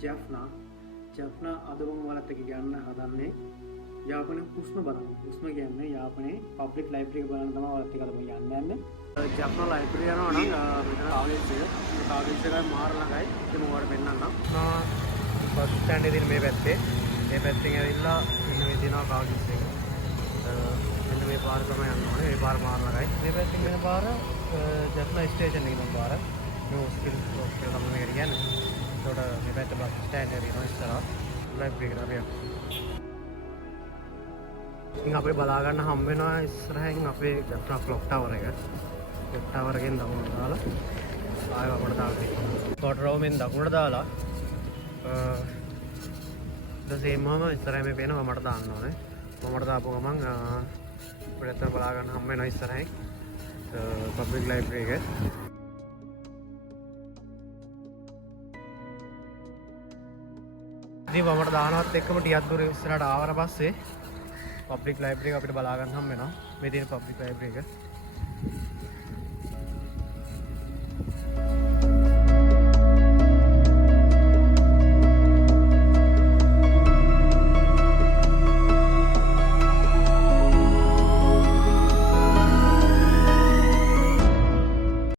කියන්නේ ජැෆ්නා අද මම ඔයාලත් එක්ක ගන්න හදන්නේ යාපනයේ හුස්ම බලන්න. හුස්ම කියන්නේ යාපනයේ පබ්ලික් ලයිබ්‍රරි එක බලන්න තමයි ඔයාලත් එක්ක අද මම යන්නේ. ජැෆ්නා ලයිබ්‍රරි යනවා නම් මෙතන කාලේජ් එකයි මාර ළඟයි. ඒක මම ඔයාලට පෙන්නන්නම්. බස් ස්ටෑන්ඩ් එකේ මේ පැත්තේ පැත්තෙන් ඇවිල්ලා මෙන්න මේ තියෙනවා කාලේජ් එක. මෙන්න මේ පාර තමයි යන්න ඕනේ. මේ පාර මාර ළඟයි. මේ පැත්තෙන් මෙන්න පාර ජැෆ්නා ස්ටේෂන් එකේ යන පාර. මේ හොස්පිටල් තමයි මේකට කියන්නේ. ඒකට මේ පැත්ත බස් ස්ටෑන්ඩ් එකේ ඉස්සරහ ලයිබ්‍රරි එකට අපි යනවා. ඉතින් අපේ බලා ගන්න හම්බ වෙනවා ඉස්සරහින් අපේ ජැෆ්නා ක්ලොක් ටවර් එක. ක්ලොක් ටවර් එකෙන් දකුණට දාලා ආයෙ වමට දාලා කොට් රෝමෙන් දකුණට දාලා දසේමම ඉස්සරහින් මේ පේන වමට දාන්න ඕනේ. වමට දාපු ගමන් අපිට එතන බලා ගන්න හම්බ වෙනවා ඉස්සරහින් පබ්ලික් ලයිබ්‍රරි එක. ඉතින් වමට දානවත් එක්කම ටිකක් දුර ඉස්සරහට ආවට පස්සේ පබ්ලික් ලයිබ්‍රරි එක අපිට බලා ගන්න හම්බ වෙනවා. මේ තියෙන පබ්ලික් ලයිබ්‍රරි එක.